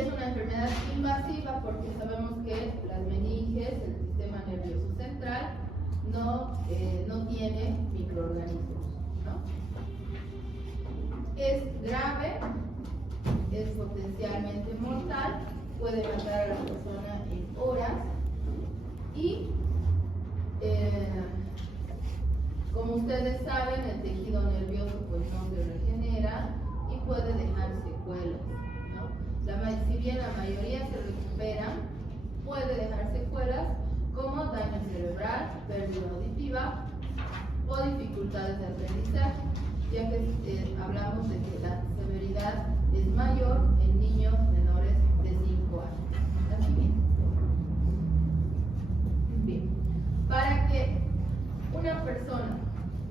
es una enfermedad invasiva porque sabemos que las meninges, el sistema nervioso central, no tiene microorganismos, ¿no? Es grave, es potencialmente mortal, puede matar a la persona en horas y como ustedes saben, el tejido nervioso pues no se regenera y puede dejar secuelas, ¿no? Si bien la mayoría se recuperan, puede dejar secuelas como daño cerebral, pérdida auditiva o dificultades de aprendizaje, ya que hablamos de que la severidad es mayor en niños menores de 5 años. ¿Así bien? Bien. Para que una persona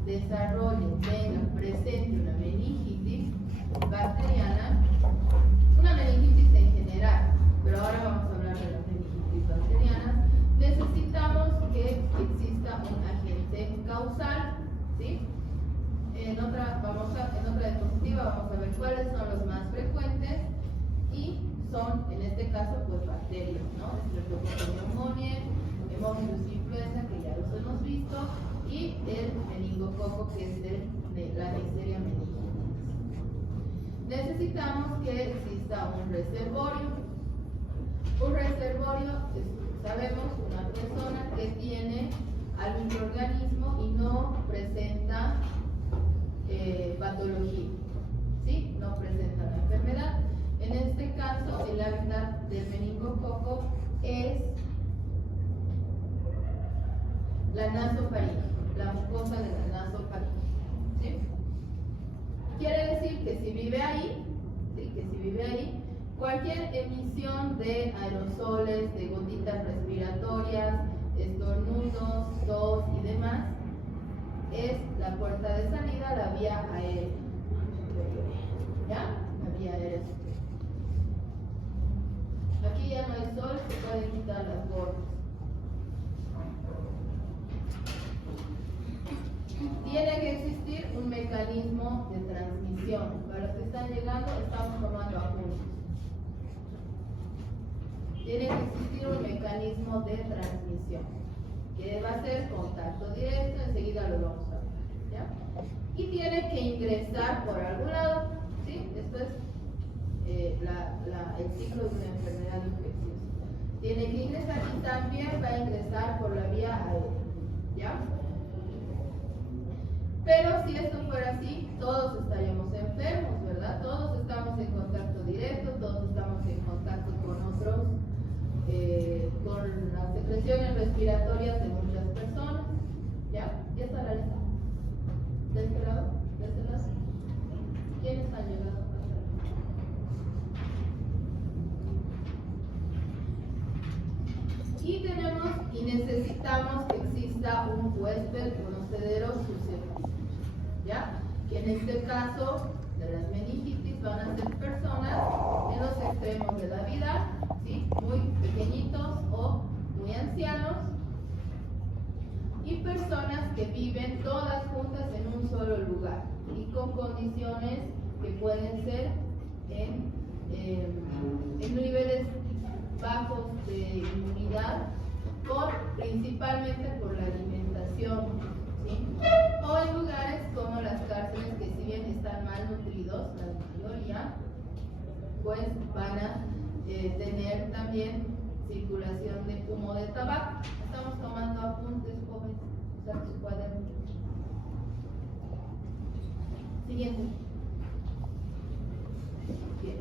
desarrolle, tenga presente una meningitis bacteriana, una meningitis en general, pero ahora vamos a hablar de las meningitis bacterianas, necesitamos que exista un agente causal, ¿sí? En otra diapositiva vamos a ver cuáles son los más frecuentes y son, en este caso, pues bacterias, ¿no? Streptococcus pneumoniae, Haemophilus influenza, que ya los hemos visto, y el meningococo, que es de la Neisseria meningitis. Necesitamos que exista un reservorio. Un reservorio, sabemos, una persona que tiene al microorganismo y no presenta patología, ¿sí? No presenta la enfermedad. En este caso, el hábitat del meningococo es la nasofaringe, la mucosa de la nasofaringe, ¿sí? Quiere decir que si vive ahí, ¿sí? Que si vive ahí, cualquier emisión de aerosoles, de gotitas respiratorias, estornudos, tos y demás, es la puerta de salida, la vía aérea. ¿Ya? La vía aérea. Aquí ya no hay sol, se pueden quitar las gorras. Tiene que existir un mecanismo de transmisión. Para los que están llegando, estamos tomando apuntes. Tiene que existir un mecanismo de transmisión, que va a ser contacto directo, enseguida lo vamos a ver, ¿ya? Y tiene que ingresar por algún lado, ¿sí? Esto es el ciclo de una enfermedad infecciosa. Tiene que ingresar y también va a ingresar por la vía aérea, ¿ya? Pero si esto fuera así, todos estaríamos enfermos, ¿verdad? Todos estamos en contacto directo, todos estamos en contacto con otros, con las secreciones respiratorias de muchas personas. ¿Ya? ¿Ya está la lista? ¿De este lado? ¿De este lado? ¿Quiénes han llegado? Y tenemos y necesitamos que exista un huésped conocedero susceptible, ¿ya? Que en este caso de las meningitis van a ser personas en los extremos de la vida, ¿sí? Muy pequeñitos o muy ancianos, y personas que viven todas juntas en un solo lugar y con condiciones que pueden ser en niveles bajos de inmunidad, principalmente por la alimentación, ¿sí? O en lugares como las cárceles, que si bien están mal nutridos, la mayoría, pues van a tener también circulación de humo de tabaco. Estamos tomando apuntes, jóvenes, usar su cuaderno. Siguiente. Bien.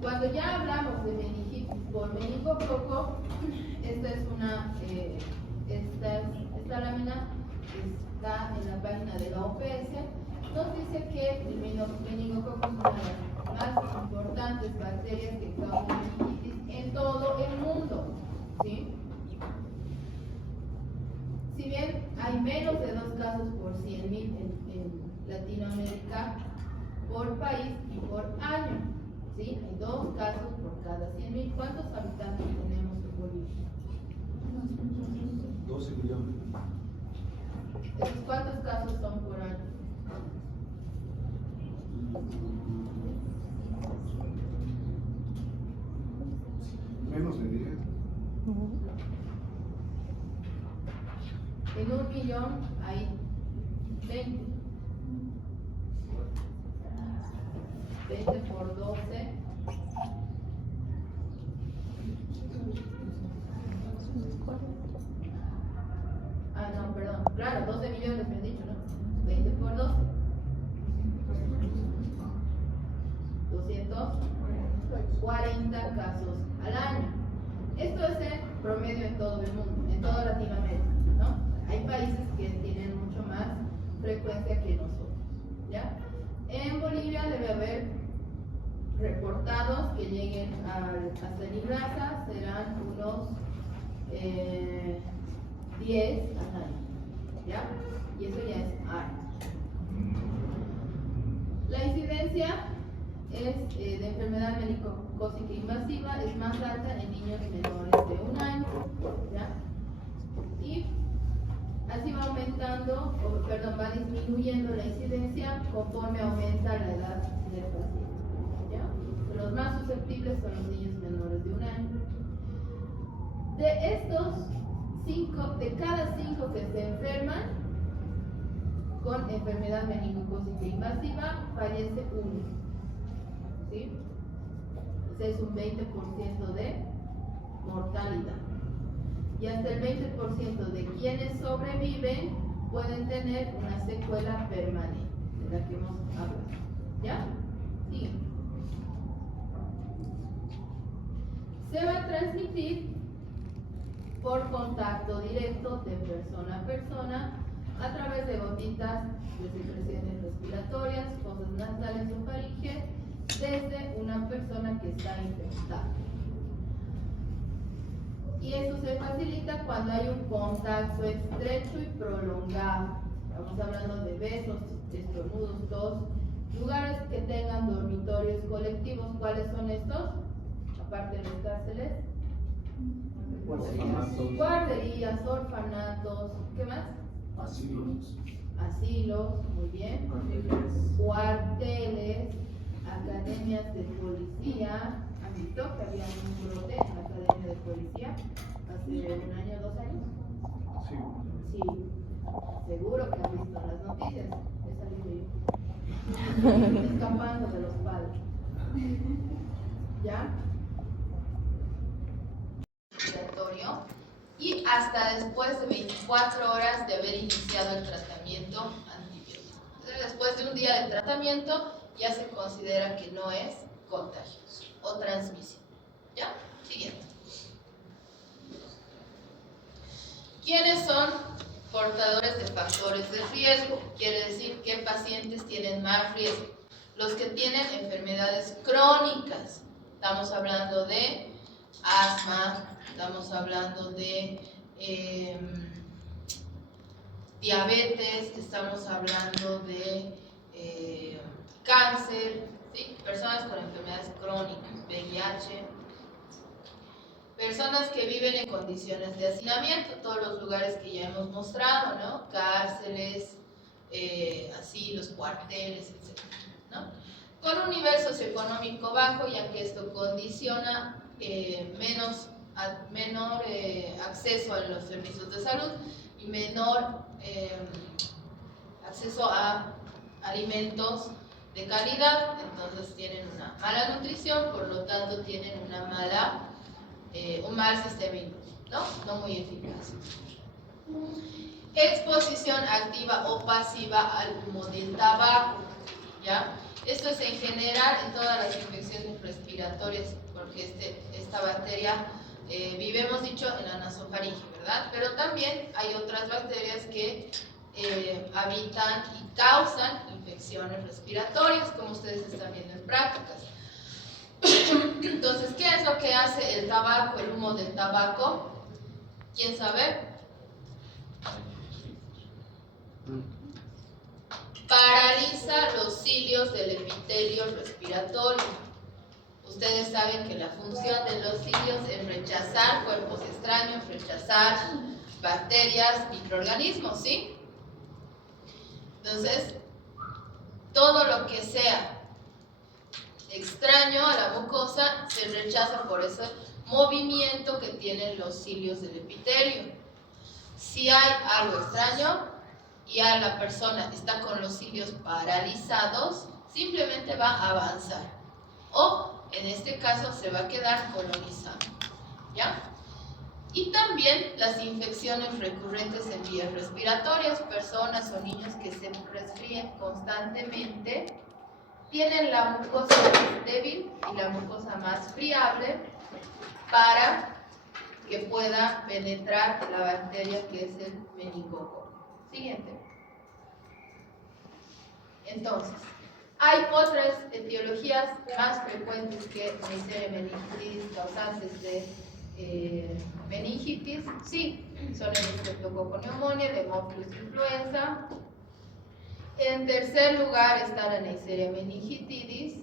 Cuando ya hablamos de meningitis por meningococo, esta lámina está en la página de la OPS. Nos dice que el meningococo es una de las más importantes bacterias que causan meningitis en todo el mundo, ¿sí? Si bien hay menos de 2 casos por 100.000 en Latinoamérica por país y por año, ¿sí? Hay 2 casos por cada 100.000. ¿Cuántos habitantes tenemos en Bolivia? 12 millones. ¿Cuántos casos son por año? En 1 millón hay 20. 20 por 12. No, perdón. Claro, 12 millones me han dicho, ¿no? 20 por 12. 240 casos al año. Esto es el promedio en todo el mundo, en toda Latinoamérica, ¿no? Hay países que tienen mucho más frecuencia que nosotros, ¿ya? En Bolivia debe haber reportados que lleguen hasta Libraza, serán unos 10 al año, ¿ya? Y eso ya es harto. La incidencia de enfermedad meningocócica invasiva es más alta en niños menores de 1 año, ¿ya? Y así va aumentando, va disminuyendo la incidencia conforme aumenta la edad del paciente, ¿ya? Los más susceptibles son los niños menores de 1 año. De cada 5 que se enferman con enfermedad meningocócica invasiva, fallece 1. ¿Sí? Ese es un 20% de mortalidad. Y hasta el 20% de quienes sobreviven pueden tener una secuela permanente, de la que hemos hablado. ¿Ya? Sí. Se va a transmitir por contacto directo de persona a persona a través de gotitas de secreciones respiratorias, fosas nasales o faringes desde una persona que está infectada. Y eso se facilita cuando hay un contacto estrecho y prolongado. Estamos hablando de besos, estornudos, tos, lugares que tengan dormitorios colectivos. ¿Cuáles son estos? Aparte de las cárceles. Guarderías, orfanatos, ¿qué más? Asilos, muy bien. Cuarteles, academias de policía. ¿Han visto que había un brote en la academia de policía hace 1 año, 2 años? Sí, seguro que han visto las noticias. He salido yo escapando de los padres. ¿Ya? Y hasta después de 24 horas de haber iniciado el tratamiento antibiótico. Entonces, después de un día de tratamiento ya se considera que no es contagioso o transmisión. ¿Ya? Siguiente. ¿Quiénes son portadores de factores de riesgo? Quiere decir qué pacientes tienen más riesgo. Los que tienen enfermedades crónicas. Estamos hablando de asma, estamos hablando de diabetes, estamos hablando de cáncer, ¿sí? Personas con enfermedades crónicas, VIH, personas que viven en condiciones de hacinamiento, todos los lugares que ya hemos mostrado, ¿no? Cárceles, asilos, cuarteles, etc., ¿no? Con un nivel socioeconómico bajo, ya que esto condiciona menor acceso a los servicios de salud y menor acceso a alimentos de calidad. Entonces tienen una mala nutrición, por lo tanto tienen un mal sistema inmune, no muy eficaz. Exposición activa o pasiva al humo del tabaco, ¿ya? Esto es en general en todas las infecciones respiratorias, porque esta bacteria vive, hemos dicho, en la nasofaringe, ¿verdad? Pero también hay otras bacterias que habitan y causan infecciones respiratorias, como ustedes están viendo en prácticas. Entonces, ¿qué es lo que hace el tabaco, el humo del tabaco? ¿Quién sabe? Paraliza los cilios del epitelio respiratorio. Ustedes saben que la función de los cilios es rechazar cuerpos extraños, rechazar bacterias, microorganismos, ¿sí? Entonces, todo lo que sea extraño a la mucosa se rechaza por ese movimiento que tienen los cilios del epitelio. Si hay algo extraño y ya la persona está con los cilios paralizados, simplemente va a avanzar. O, en este caso, se va a quedar colonizando. ¿Ya? Y también las infecciones recurrentes en vías respiratorias, personas o niños que se resfríen constantemente, tienen la mucosa más débil y la mucosa más friable para que pueda penetrar la bacteria que es el meningococo. Siguiente. Entonces, hay otras etiologías más frecuentes que Neisseria meningitidis causantes de meningitis. Sí, son el Streptococo pneumoniae, el Haemophilus influenza. En tercer lugar está la Neisseria meningitidis.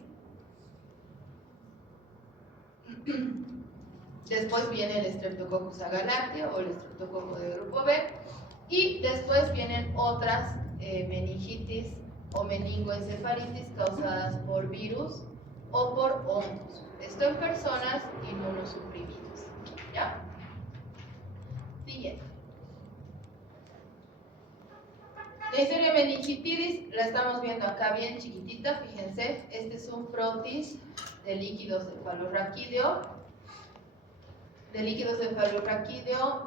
Después viene el Streptococcus agalactiae o el Streptococo de grupo B. Y después vienen otras meningitis o meningoencefalitis causadas por virus o por hongos. Esto en personas inmunosuprimidas. ¿Ya? Siguiente. Neisseria meningitidis la estamos viendo acá bien chiquitita, fíjense. Este es un frotis de líquido cefalorraquídeo.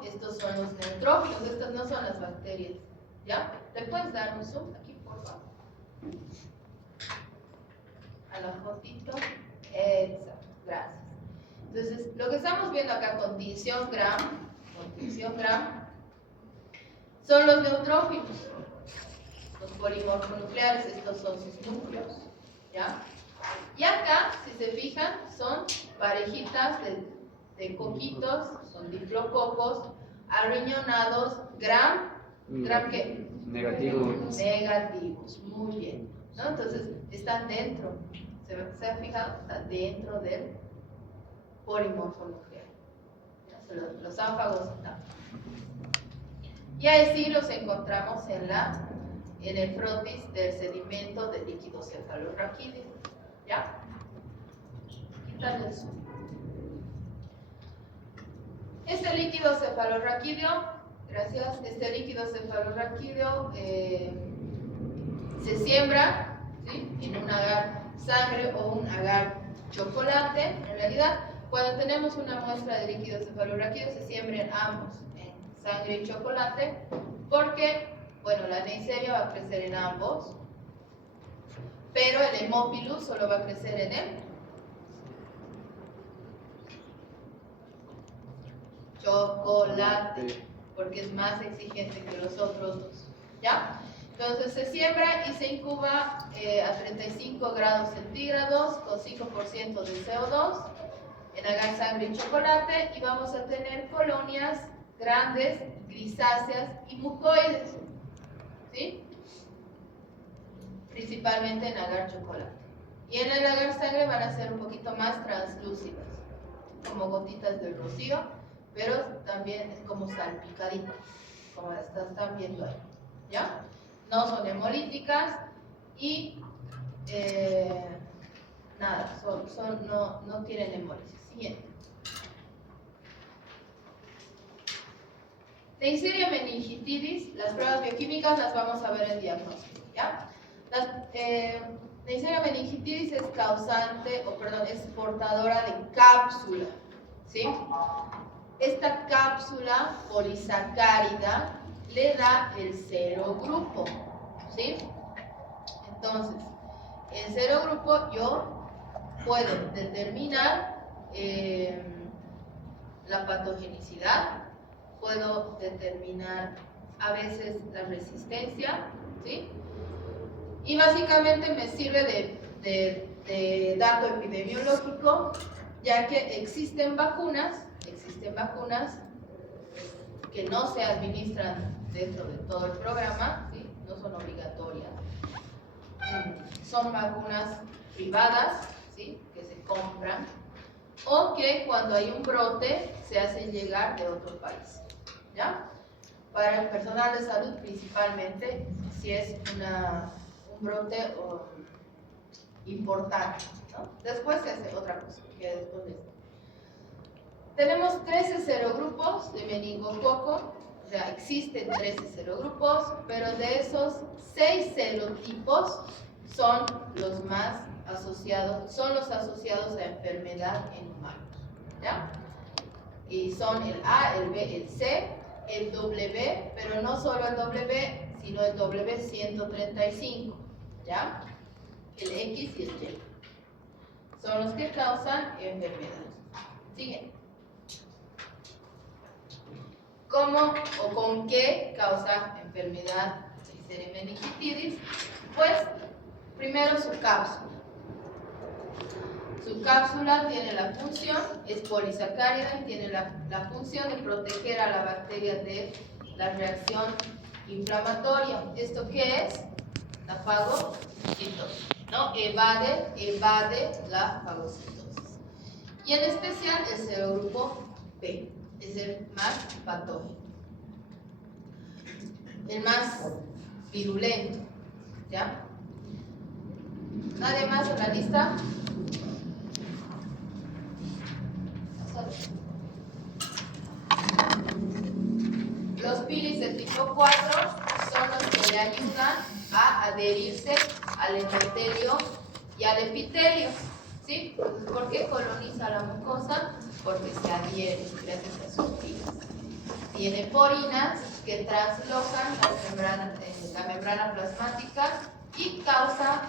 Estos son los neutrófilos, estas no son las bacterias. ¿Ya? ¿Le puedes dar un zoom aquí, por favor? A la fotito. Exacto, gracias. Entonces, lo que estamos viendo acá con tinción Gram, son los neutrófilos. Los polimorfonucleares, estos son sus núcleos. ¿Ya? Y acá, si se fijan, son parejitas de coquitos, son diflococos, arriñonados, ¿Gram qué? Negativos, muy bien. ¿No? Entonces, están dentro. ¿Se ha fijado? Está dentro del polimorfonuclear. Los áfagos están. Y así los encontramos en el frotis del sedimento del líquido cefalorraquídeo. ¿Ya? Quítale el zoom. Este líquido cefalorraquídeo, gracias, se siembra, ¿sí?, en un agar sangre o un agar chocolate. En realidad, cuando tenemos una muestra de líquido cefalorraquídeo, se siembra en ambos, en sangre y chocolate, porque, bueno, la Neisseria va a crecer en ambos, pero el Haemophilus solo va a crecer en el chocolate, porque es más exigente que los otros dos. ¿Ya? Entonces se siembra y se incuba a 35 grados centígrados con 5% de CO2 en agar, sangre y chocolate, y vamos a tener colonias grandes, grisáceas y mucoides, ¿sí? Principalmente en agar chocolate. Y en el agar sangre van a ser un poquito más translúcidas, como gotitas de rocío, pero también es como salpicaditas, como las están viendo ahí. ¿Ya? No son hemolíticas y nada, no tienen hemólisis. Siguiente. Neisseria meningitidis, las pruebas bioquímicas las vamos a ver en diagnóstico. ¿Ya? Neisseria meningitidis es es portadora de cápsula. ¿Sí? Esta cápsula polisacárida le da el serogrupo, ¿sí? Entonces, el serogrupo yo puedo determinar la patogenicidad, puedo determinar a veces la resistencia, ¿sí? Y básicamente me sirve de dato epidemiológico, ya que existen vacunas que no se administran dentro de todo el programa, ¿sí? No son obligatorias. Son vacunas privadas, ¿sí?, que se compran, o que cuando hay un brote se hacen llegar de otro país. ¿Ya? Para el personal de salud principalmente, si es un brote importante, ¿no? Después se hace otra cosa, que después de esto. Tenemos 13 serogrupos de meningococo, sea, existen 13 serogrupos, pero de esos 6 serotipos son los más asociados, a enfermedad en humanos, ¿ya? Y son el A, el B, el C, el W, pero no solo el W, sino el W135, ¿ya? El X y el Y. Son los que causan enfermedades. Sigue. ¿Cómo o con qué causa enfermedad Neisseria meningitidis? Pues, primero su cápsula. Su cápsula tiene la función, es polisacárida y tiene la función de proteger a la bacteria de la reacción inflamatoria. ¿Esto qué es? La fagocitosis, ¿no? Evade la fagocitosis. Y en especial el serogrupo B, es el más patógeno, el más virulento, ¿ya? ¿Nadie más en la lista? Los pilis de tipo 4 son los que le ayudan a adherirse al endotelio y al epitelio, ¿sí? ¿Por qué coloniza la mucosa? Porque se adhiere gracias a sus pilis. Tiene porinas que translocan la membrana plasmática y causa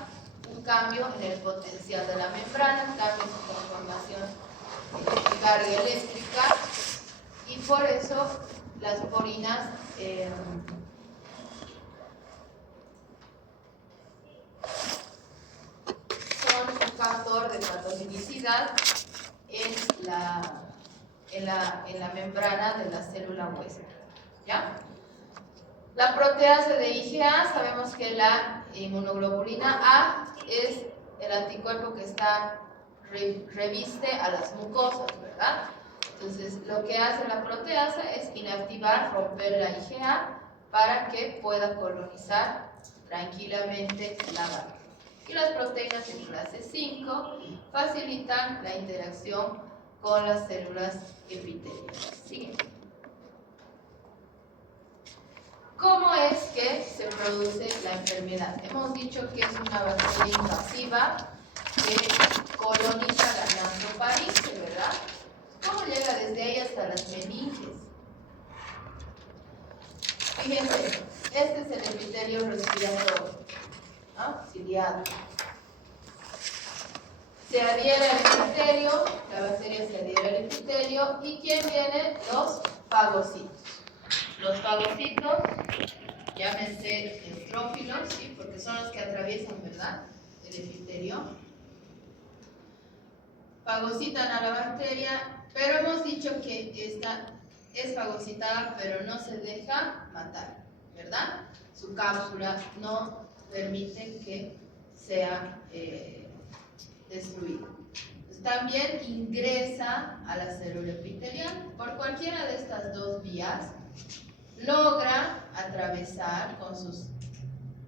un cambio en el potencial de la membrana, cambia su conformación de carga eléctrica, y por eso las porinas son un factor de patogenicidad en la membrana de la célula huésped, ¿ya? La proteasa de IgA, sabemos que la inmunoglobulina A es el anticuerpo que reviste a las mucosas, ¿verdad? Entonces, lo que hace la proteasa es inactivar, romper la IgA para que pueda colonizar tranquilamente la bacteria. Y las proteínas de clase 5 facilitan la interacción con las células epiteliales. Siguiente. ¿Cómo es que se produce la enfermedad? Hemos dicho que es una bacteria invasiva que coloniza la glandofaringe, ¿verdad? ¿Cómo llega desde ahí hasta las meninges? Fíjense, este es el epitelio respiratorio, ¿no? Ciliado. Se adhiere al epitelio, la bacteria se adhiere al epitelio, ¿y quién viene? Los fagocitos. Los fagocitos, llámense estrófilos, ¿sí? Porque son los que atraviesan, ¿verdad?, el epitelio. Fagocitan a la bacteria, pero hemos dicho que esta es fagocitada, pero no se deja matar, ¿verdad? Su cápsula no permite que sea destruida. Pues también ingresa a la célula epitelial. Por cualquiera de estas dos vías, logra atravesar con sus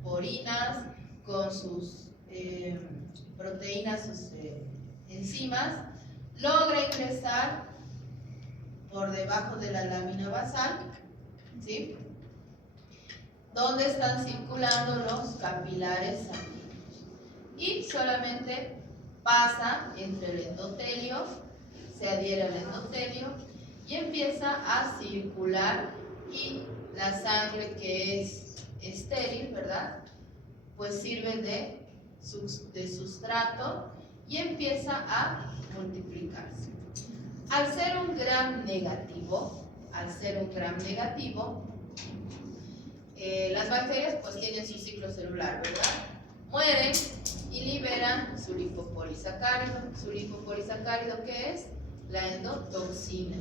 porinas, con sus proteínas, sus enzimas, logra ingresar por debajo de la lámina basal, ¿sí?, donde están circulando los capilares sanguíneos, y solamente pasa entre el endotelio, se adhiere al endotelio y empieza a circular, y la sangre, que es estéril, ¿verdad?, pues sirve de sustrato y empieza a multiplicarse. Al ser un gram negativo, las bacterias pues tienen su ciclo celular, ¿verdad? Mueren y liberan su lipopolisacárido. ¿Su lipopolisacárido qué es? La endotoxina.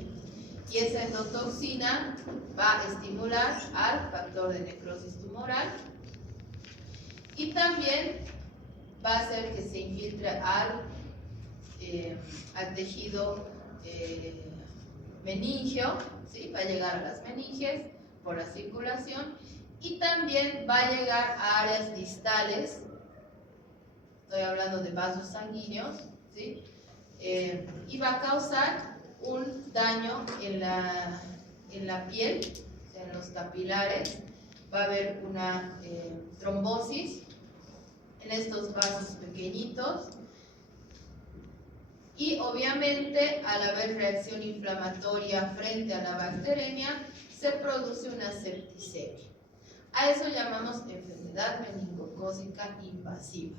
Y esa endotoxina va a estimular al factor de necrosis tumoral, y también va a hacer que se infiltre al tejido meningio, ¿sí? Va a llegar a las meninges por la circulación, y también va a llegar a áreas distales, estoy hablando de vasos sanguíneos, ¿sí? Y va a causar un daño en la piel, o sea, en los capilares, va a haber una trombosis en estos vasos pequeñitos y obviamente al haber reacción inflamatoria frente a la bacteremia se produce una septicemia. A eso llamamos enfermedad meningocócica invasiva,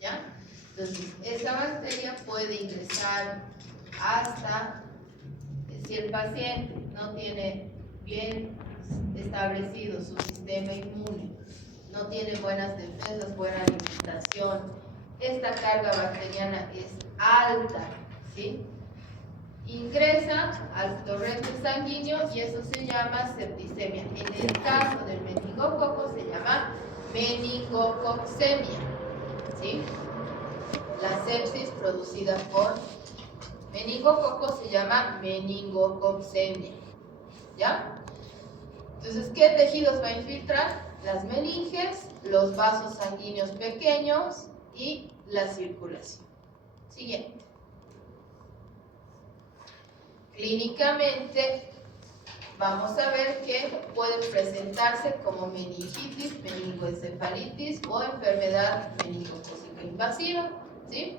¿ya? Entonces, esa bacteria puede ingresar hasta, si el paciente no tiene bien establecido su sistema inmune, no tiene buenas defensas, buena alimentación, esta carga bacteriana es alta, ¿sí? Ingresa al torrente sanguíneo y eso se llama septicemia. En el caso del meningococo se llama meningococcemia, ¿sí? La sepsis producida por meningococo se llama meningococcemia, ¿ya? Entonces, ¿qué tejidos va a infiltrar? Las meninges, los vasos sanguíneos pequeños y la circulación. Siguiente. Clínicamente, vamos a ver que puede presentarse como meningitis, meningoencefalitis o enfermedad meningocócica invasiva, ¿sí?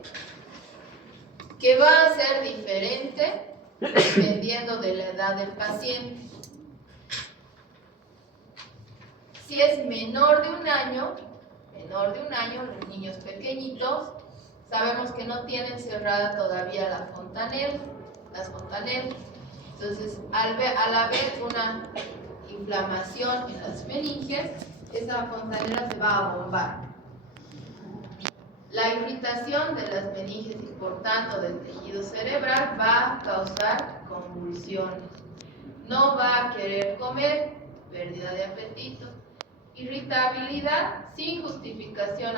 Que va a ser diferente dependiendo de la edad del paciente. Si es menor de un año, los niños pequeñitos, sabemos que no tienen cerrada todavía las fontanelas. Entonces, al haber una inflamación en las meninges, esa fontanela se va a bombar. La irritación de las meninges y por tanto del tejido cerebral va a causar convulsiones. No va a querer comer, pérdida de apetito, irritabilidad sin justificación,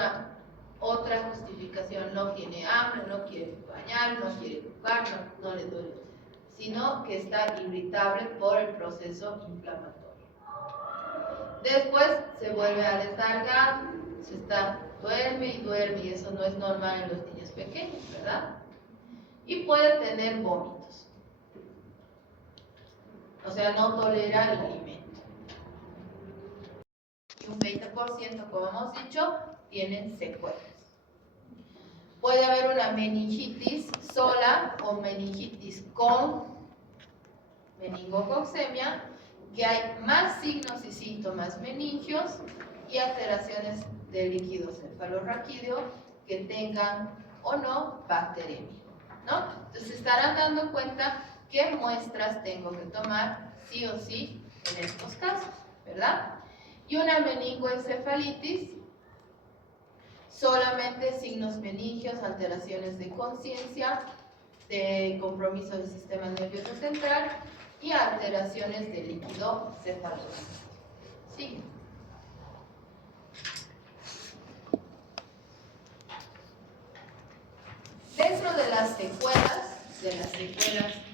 otra justificación, no tiene hambre, no quiere bañar, no quiere jugar, no le duele, sino que está irritable por el proceso inflamatorio. Después se vuelve a letargar, duerme y eso no es normal en los niños pequeños, ¿verdad? Y puede tener vómitos, o sea, no tolera el alimento. Y un 20%, como hemos dicho, tienen secuelas. Puede haber una meningitis sola o meningitis con meningococcemia, que hay más signos y síntomas meningios y alteraciones del líquido cefalorraquídeo que tengan o no bacteremia, ¿no? Entonces estarán dando cuenta qué muestras tengo que tomar sí o sí en estos casos, ¿verdad? Y una meningoencefalitis, solamente signos meningios, alteraciones de conciencia, de compromiso del sistema nervioso central y alteraciones del líquido cefalorraquídeo. Sí. Dentro de las secuelas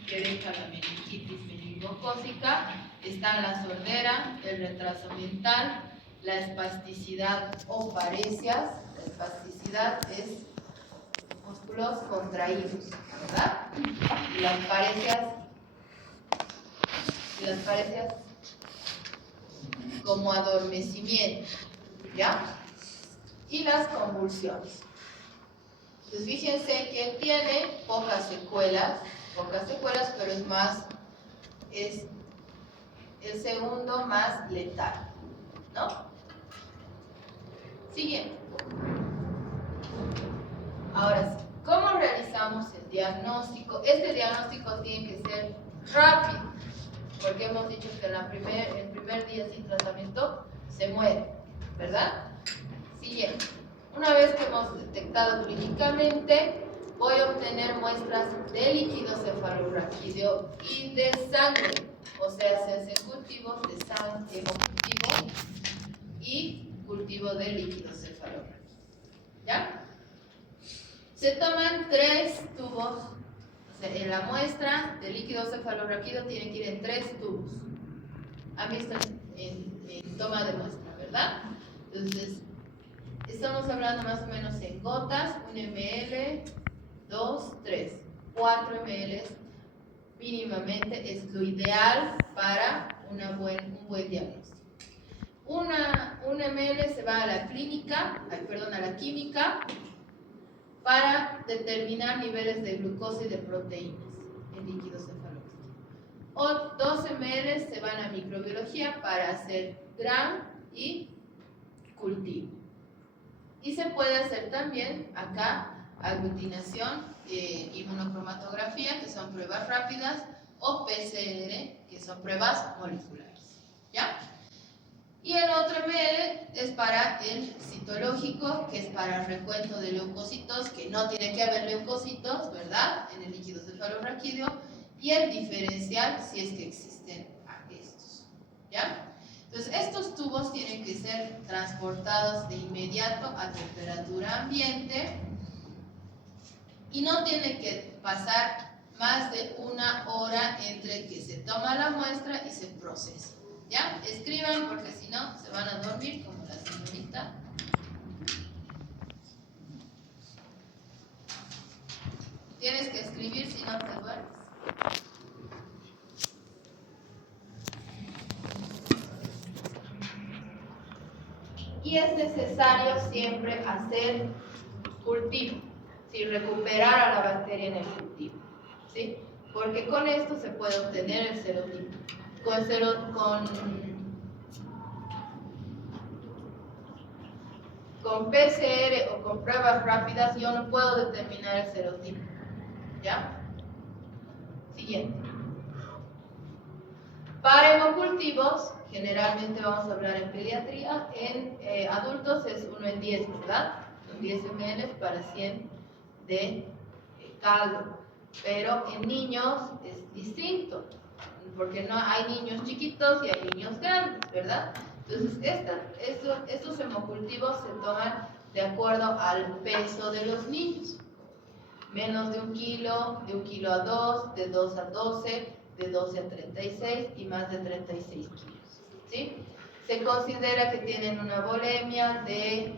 que deja la meningitis meningocócica están la sordera, el retraso mental, la espasticidad o paresias. La espasticidad es músculos contraídos, ¿verdad? Y las paresias como adormecimiento, ¿ya? Y las convulsiones. Entonces fíjense que él tiene pocas secuelas, pero es el segundo más letal, ¿no? Siguiente. Ahora sí, ¿cómo realizamos el diagnóstico? Este diagnóstico tiene que ser rápido, porque hemos dicho que el primer día sin tratamiento se muere, ¿verdad? Siguiente. Una vez que hemos detectado clínicamente, voy a obtener muestras de líquido cefalorraquídeo y de sangre, o sea, se hacen cultivos de sangre, hemocultivo y cultivo de líquido cefalorraquídeo, ¿ya? Se toman 3 tubos, o sea, en la muestra de líquido cefalorraquídeo tiene que ir en 3 tubos. ¿Han visto en toma de muestra, verdad? Entonces, estamos hablando más o menos en gotas, 1 ml, 2, 3, 4 ml mínimamente es lo ideal para un buen diagnóstico. Un ml se va a la química para determinar niveles de glucosa y de proteínas en líquido cefalorraquídeo. O 2 ml se van a microbiología para hacer gram y cultivo. Y se puede hacer también acá aglutinación, inmunocromatografía, que son pruebas rápidas, o PCR, que son pruebas moleculares. ¿Ya? Y el otro ml es para el citológico, que es para el recuento de leucocitos, que no tiene que haber leucocitos, ¿verdad?, en el líquido cefalorraquídeo, y el diferencial, si es que existen estos. ¿Ya? Entonces, estos tubos tienen que ser transportados de inmediato a temperatura ambiente y no tiene que pasar más de 1 hora entre que se toma la muestra y se procesa. ¿Ya? Escriban porque si no se van a dormir como la señorita. Tienes que escribir si no te duermes. Y es necesario siempre hacer cultivo, recuperar a la bacteria en el cultivo, ¿sí? Porque con esto se puede obtener el serotipo. Con PCR o con pruebas rápidas yo no puedo determinar el serotipo. ¿Ya? Siguiente. Para hemocultivos, generalmente vamos a hablar en pediatría, en adultos es 1 en 10, ¿verdad? Son 10 ml para 100 de caldo. Pero en niños es distinto, porque no hay niños chiquitos y hay niños grandes, ¿verdad? Entonces, estos hemocultivos se toman de acuerdo al peso de los niños. Menos de 1 kilo, de 1 kilo a 2, de 2 a 12, de 12 a 36 y más de 36 kilos. ¿Sí? Se considera que tienen una volemia de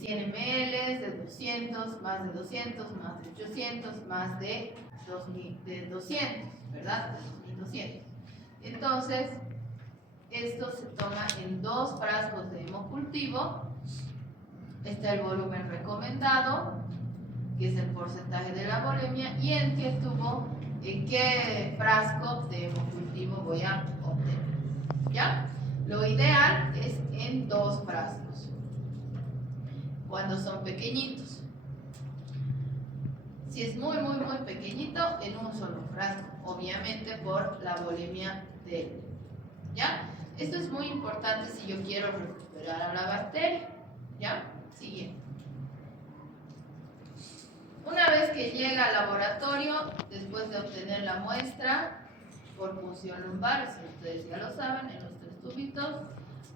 100 ml, de 200, más de 200, más de 800, más de 200, ¿verdad? 2200. Entonces, esto se toma en 2 frascos de hemocultivo. Está el volumen recomendado, que es el porcentaje de la volemia, y en qué frasco de hemocultivo voy a obtener. ¿Ya? Lo ideal es en 2 frascos, cuando son pequeñitos. Si es muy pequeñito, en un solo frasco, obviamente por la volemia de él. ¿Ya? Esto es muy importante si yo quiero recuperar a la bacteria. ¿Ya? Siguiente. Una vez que llega al laboratorio, después de obtener la muestra por punción lumbar, si ustedes ya lo saben, en los 3 tubitos,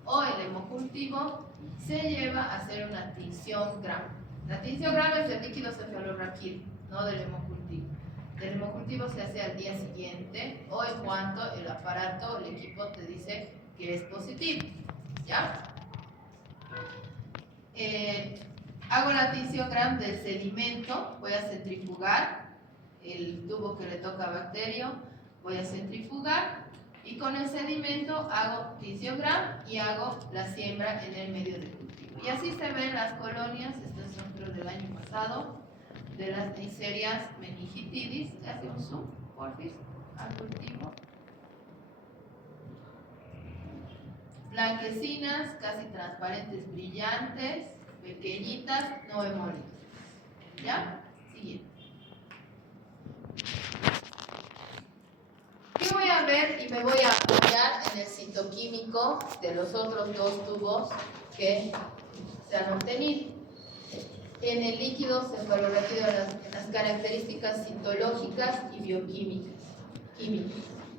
o el hemocultivo, se lleva a hacer una tinción gram. La tinción gram es del líquido cefalorraquídeo, no del hemocultivo. Del hemocultivo se hace al día siguiente o en cuanto el aparato, el equipo te dice que es positivo. ¿Ya? Hago la tinción gram del sedimento, voy a centrifugar el tubo que le toca a bacterio, voy a centrifugar y con el sedimento hago tinción gram y hago la siembra en el medio del cultivo. Y así se ven las colonias, estas son creo del año pasado, de las Neisseria meningitidis. Hace un zoom, porfis, al cultivo. Blanquecinas, casi transparentes, brillantes, pequeñitas, no hemolíticas. ¿Ya? Siguiente. ¿Qué voy a ver? Y me voy a apoyar en el citoquímico de los otros 2 tubos que se han obtenido. En el líquido cefalorraquídeo, en las características citológicas y bioquímicas.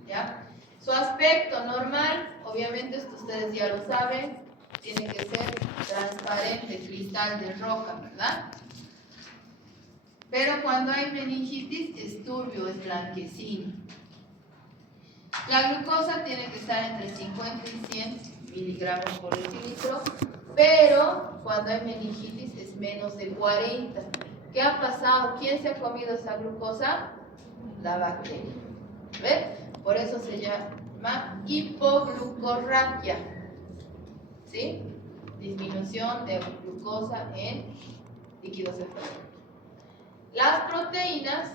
¿Ya? Su aspecto normal, obviamente esto ustedes ya lo saben, tiene que ser transparente, cristal de roca, ¿verdad? Pero cuando hay meningitis es turbio, es blanquecino. La glucosa tiene que estar entre 50 y 100 miligramos por decilitro, pero cuando hay meningitis es menos de 40. ¿Qué ha pasado? ¿Quién se ha comido esa glucosa? La bacteria. ¿Ves? Por eso se llama hipoglucorraquia. ¿Sí? Disminución de glucosa en líquido cefalorraquídeo. Las proteínas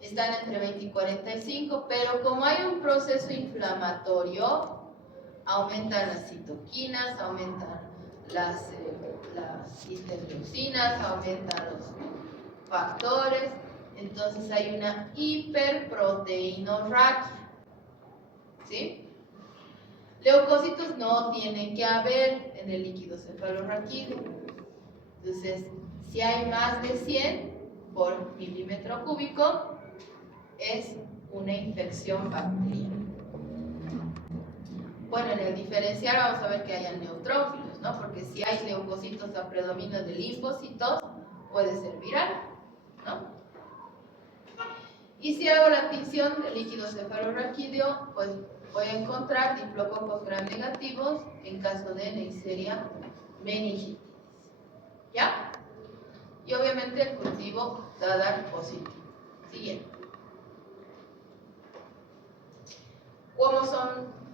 están entre 20 y 45, pero como hay un proceso inflamatorio, aumentan las citoquinas, aumentan las interleucinas, aumentan los factores, entonces hay una hiperproteinorraquia. ¿Sí? Leucocitos no tienen que haber en el líquido cefalorraquídeo. Entonces, si hay más de 100 por milímetro cúbico, es una infección bacteriana. Bueno, en el diferencial vamos a ver que hayan neutrófilos, ¿no? Porque si hay leucocitos a predominio de linfocitos, puede ser viral, ¿no? Y si hago la tinción del líquido cefalorraquídeo, pues voy a encontrar diplococos gram negativos en caso de Neisseria meningitis. ¿Ya? Y obviamente el cultivo va a dar positivo. Siguiente.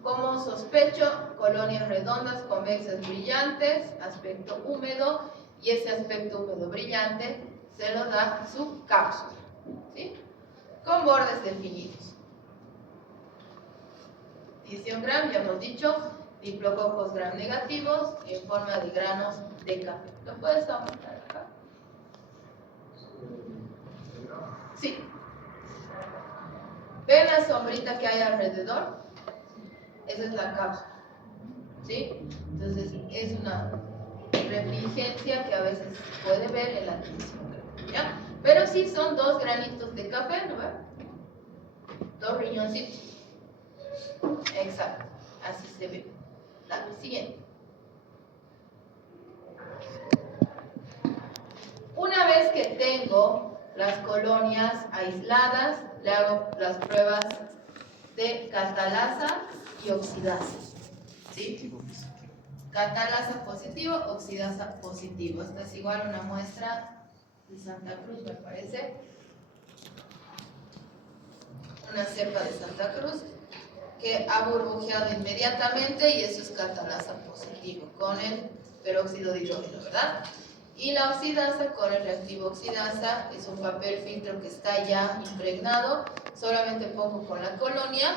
Como sospecho, colonias redondas, convexas, brillantes, aspecto húmedo, y ese aspecto húmedo brillante se lo da su cápsula, ¿sí? Con bordes definidos. Tinción gram, ya hemos dicho, diplococos gram negativos en forma de granos de café. ¿Lo puedes aumentar acá? Sí. ¿Ven la sombrita que hay alrededor? Esa es la cápsula, ¿sí? Entonces es una refringencia que a veces puede ver en la tinción, ¿ya? Pero sí son dos granitos de café, ¿no ven? Dos riñoncitos. Exacto, así se ve. La siguiente. Una vez que tengo las colonias aisladas, le hago las pruebas de catalasa y oxidasa. ¿Sí? Catalasa positivo, oxidasa positivo. Esta es igual una muestra de Santa Cruz, me parece. Una cepa de Santa Cruz que ha burbujeado inmediatamente y eso es catalasa positivo con el peróxido de hidrógeno, ¿verdad? Y la oxidasa con el reactivo oxidasa es un papel filtro que está ya impregnado. Solamente pongo con la colonia,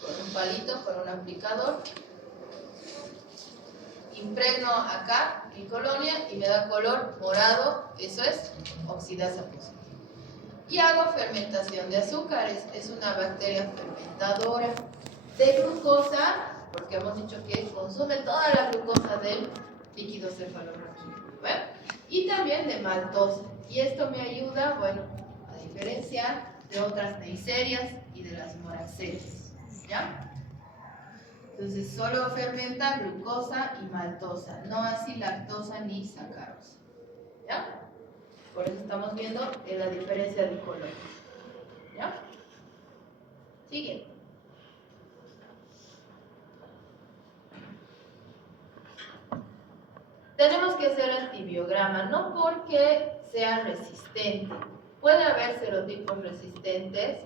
con un palito, con un aplicador. Impregno acá mi colonia y me da color morado, eso es oxidasa positiva. Y hago fermentación de azúcares, es una bacteria fermentadora de glucosa, porque hemos dicho que consume toda la glucosa del líquido cefalorraquídeo. Y también de maltosa. Y esto me ayuda, bueno, a diferenciar de otras neisserias y de las moraxerias. ¿Ya? Entonces solo fermenta glucosa y maltosa, no así lactosa ni sacarosa. ¿Ya? Por eso estamos viendo la diferencia de color. ¿Ya? Sigue. Tenemos que hacer el tibiograma, no porque sea resistente. Puede haber serotipos resistentes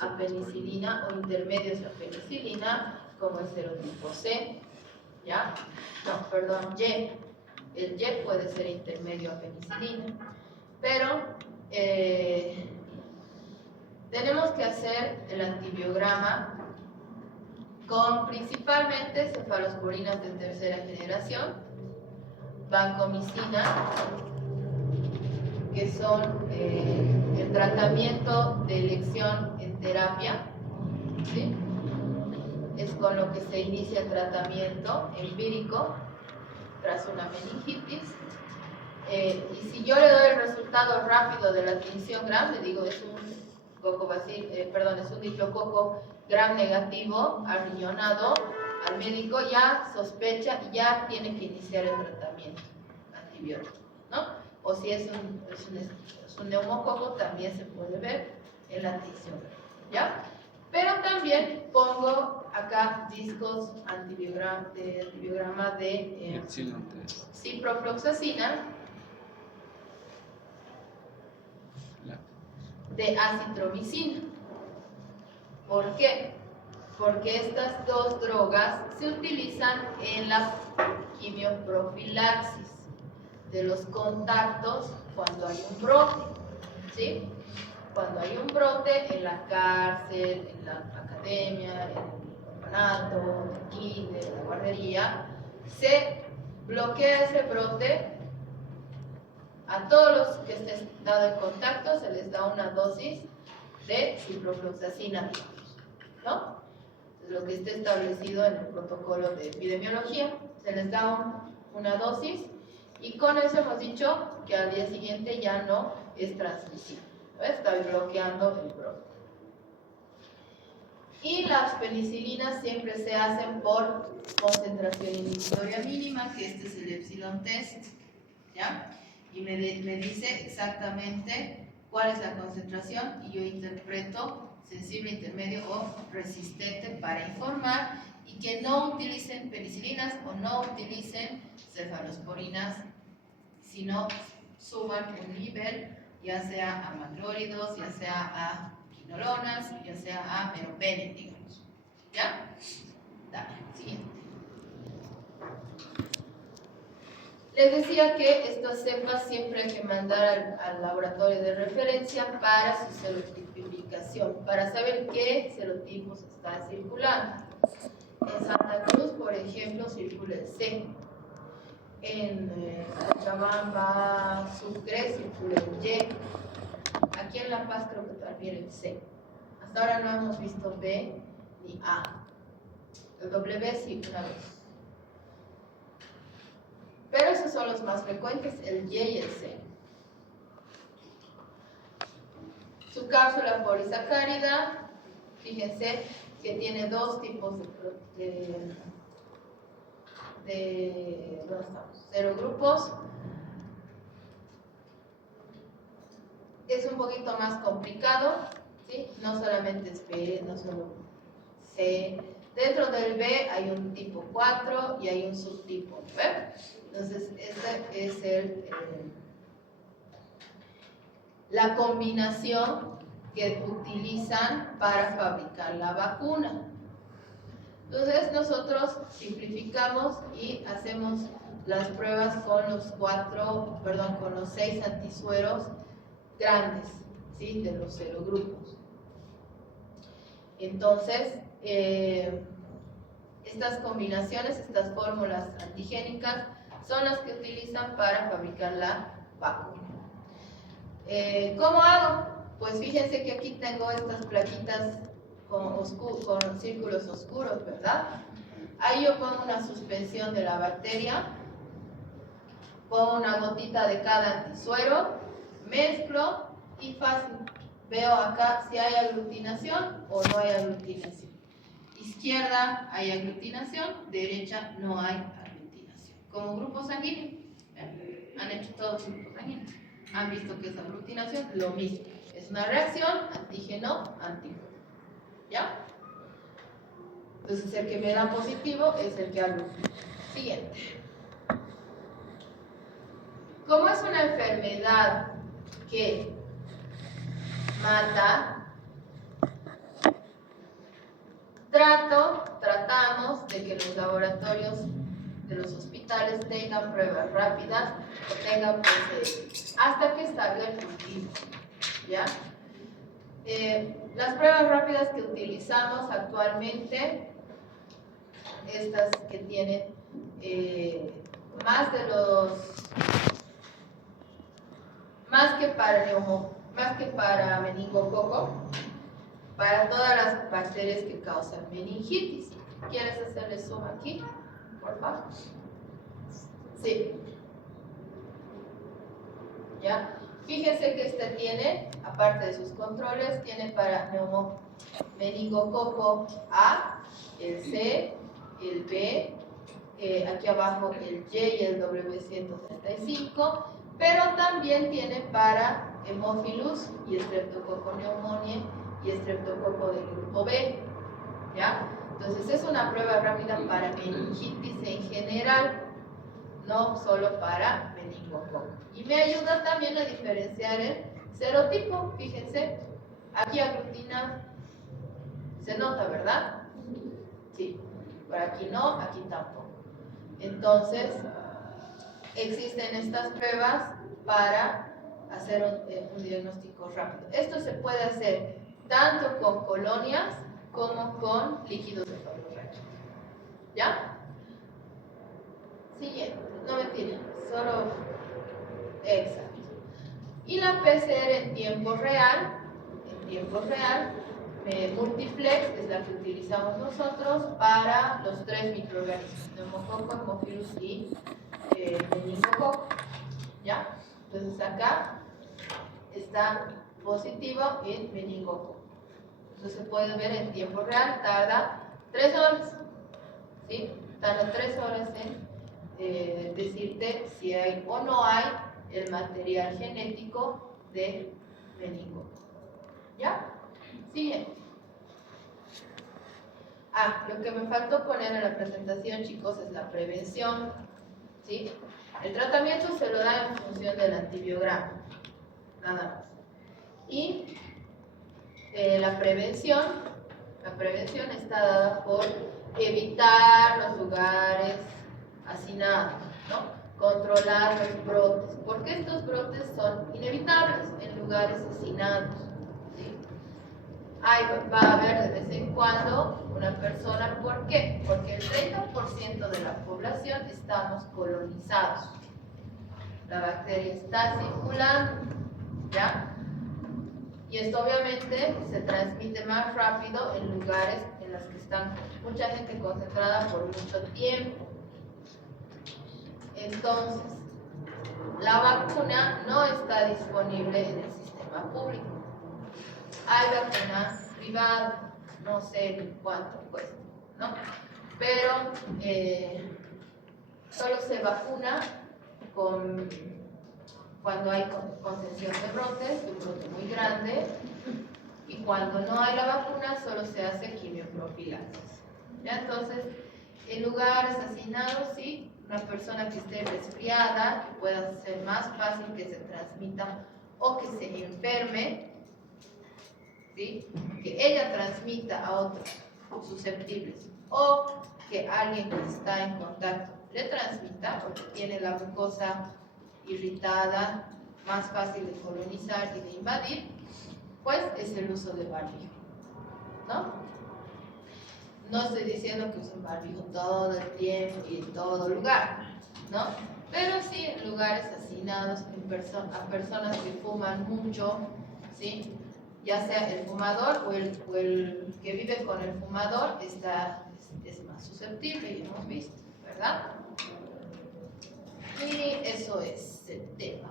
a penicilina o intermedios a penicilina, como el serotipo C, ¿ya? No, perdón, Y. El Y puede ser intermedio a penicilina. Pero tenemos que hacer el antibiograma con principalmente cefalosporinas de tercera generación, vancomicina, que son el tratamiento de elección en terapia, ¿sí? Es con lo que se inicia el tratamiento empírico tras una meningitis. Y si yo le doy el resultado rápido de la tinción gram, le digo es un es un diplococo gram negativo arriñonado, al médico ya sospecha y ya tiene que iniciar el tratamiento antibiótico, ¿no? O si es un neumococo, también se puede ver en la tinción, ¿ya? Pero también pongo acá discos antibiograma de ciprofloxacina, de acitromicina. ¿Por qué? Porque estas dos drogas se utilizan en la quimioprofilaxis de los contactos cuando hay un brote, ¿sí? Cuando hay un brote en la cárcel, en la academia, en el orfanato, en el kinder, en la guardería, se bloquea ese brote. A todos los que estén dado en contacto se les da una dosis de ciprofloxacina, ¿no? Es lo que está establecido en el protocolo de epidemiología. Se les da una dosis y con eso hemos dicho que al día siguiente ya no es transmisible. Está bloqueando el brote. Y las penicilinas siempre se hacen por concentración inhibitoria mínima, que este es el Epsilon test, ¿ya? Y me dice exactamente cuál es la concentración y yo interpreto sensible, intermedio o resistente para informar y que no utilicen penicilinas o no utilicen cefalosporinas, sino suban un nivel, ya sea a macrólidos, ya sea a quinolonas, ya sea a meropenem, digamos. ¿Ya? Dale, siguiente. Les decía que estas cepas siempre hay que mandar al laboratorio de referencia para su serotipificación, para saber qué serotipos están circulando. En Santa Cruz, por ejemplo, circula el C. En Cochabamba, Sucre, circula el Y. Aquí en La Paz creo que también el C. Hasta ahora no hemos visto B ni A. El W sí, una vez. Pero esos son los más frecuentes, el Y y el C. Su cápsula polisacárida, fíjense que tiene dos tipos de ¿dónde estamos? Serogrupos. Es un poquito más complicado, ¿sí? No solamente es B, no solo C. Dentro del B hay un tipo 4 y hay un subtipo, ¿ve? Entonces, esta es la combinación que utilizan para fabricar la vacuna. Entonces, nosotros simplificamos y hacemos las pruebas con los 6 antisueros grandes, ¿sí? De los serogrupos. Entonces, estas combinaciones, estas fórmulas antigénicas, son las que utilizan para fabricar la vacuna. ¿Cómo hago? Pues fíjense que aquí tengo estas plaquitas con círculos oscuros, ¿verdad? Ahí yo pongo una suspensión de la bacteria, pongo una gotita de cada antisuero, mezclo y fácil. Veo acá si hay aglutinación o no hay aglutinación. Izquierda hay aglutinación, derecha no hay aglutinación. Como grupo sanguíneo, han hecho todos los grupos sanguíneos. Han visto que es aglutinación, lo mismo. Es una reacción antígeno-antígeno. ¿Ya? Entonces el que me da positivo es el que aglutina. Siguiente. Como es una enfermedad que mata, tratamos de que los laboratorios de los hospitales tengan pruebas rápidas o tengan PCR hasta que salga el cultivo, ¿ya? Las pruebas rápidas que utilizamos actualmente, estas que tienen más que para meningococo, para todas las bacterias que causan meningitis. ¿Quieres hacerle zoom aquí, por favor? Sí. ¿Ya? Fíjense que este tiene, aparte de sus controles, tiene para meningococo A, el C, el B, aquí abajo el Y y el W135, pero también tiene para Haemophilus y Streptococcus pneumoniae y Streptococo del grupo B, ¿ya? Entonces es una prueba rápida para meningitis en general, no solo para meningococo. Y me ayuda también a diferenciar el serotipo. Fíjense, aquí aglutina, se nota, ¿verdad? Sí, por aquí no, aquí tampoco. Entonces, existen estas pruebas para hacer un diagnóstico rápido. Esto se puede hacer tanto con colonias como con líquidos cefalorraquídeos. ¿Ya? Siguiente, no mentira, solo exacto. Y la PCR en tiempo real, multiplex es la que utilizamos nosotros para los 3 microorganismos, neumococo, hemófilus y meningococo. ¿Ya? Entonces acá está positivo en meningococo. Entonces se puede ver en tiempo real, tarda 3 horas. ¿Sí? Tarda 3 horas en decirte si hay o no hay el material genético de meningococo. ¿Ya? Siguiente. Lo que me faltó poner en la presentación, chicos, es la prevención. ¿Sí? El tratamiento se lo da en función del antibiograma, nada más. Y la prevención está dada por evitar los lugares hacinados, ¿no? Controlar los brotes, porque estos brotes son inevitables en lugares hacinados. ¿Sí? Va a haber de vez en cuando una persona, ¿por qué? Porque el 30% de la población estamos colonizados. La bacteria está circulando, ¿ya? Y esto obviamente se transmite más rápido en lugares en los que están mucha gente concentrada por mucho tiempo. Entonces, la vacuna no está disponible en el sistema público. Hay vacuna privada, no sé cuánto cuesta, ¿no? Pero solo se vacuna cuando hay contención de brotes, de un brote muy grande, y cuando no hay la vacuna solo se hace quimioprofilaxis. ¿Ya? Entonces, en lugares hacinados, sí, una persona que esté resfriada, que pueda ser más fácil que se transmita o que se enferme, ¿sí? Que ella transmita a otros susceptibles o que alguien que está en contacto le transmita porque tiene la mucosa irritada, más fácil de colonizar y de invadir, pues es el uso de barbijo, ¿no? No estoy diciendo que usen barbijo todo el tiempo y en todo lugar, ¿no? Pero sí en lugares hacinados, a personas que fuman mucho, ¿sí? Ya sea el fumador o el que vive con el fumador es más susceptible, y hemos visto, ¿verdad? Y eso es el tema.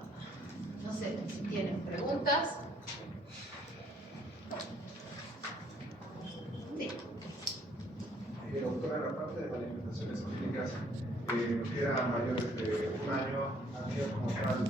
No sé si tienen preguntas. Sí. Doctora, en la parte de manifestaciones clínicas, eran mayores de 1 año, había como tal